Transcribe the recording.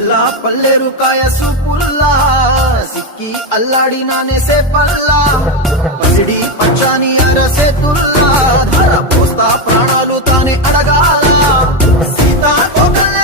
పిల్ల పల్లెరు కాయ సూపుల్లా సిక్కి అల్లాడినానే సేపల్లా పసిడి పచ్చాని అరసేతుల్లా ధర పోస్తా ప్రాణాలు తానే అడగాల సీతా కోకల్ల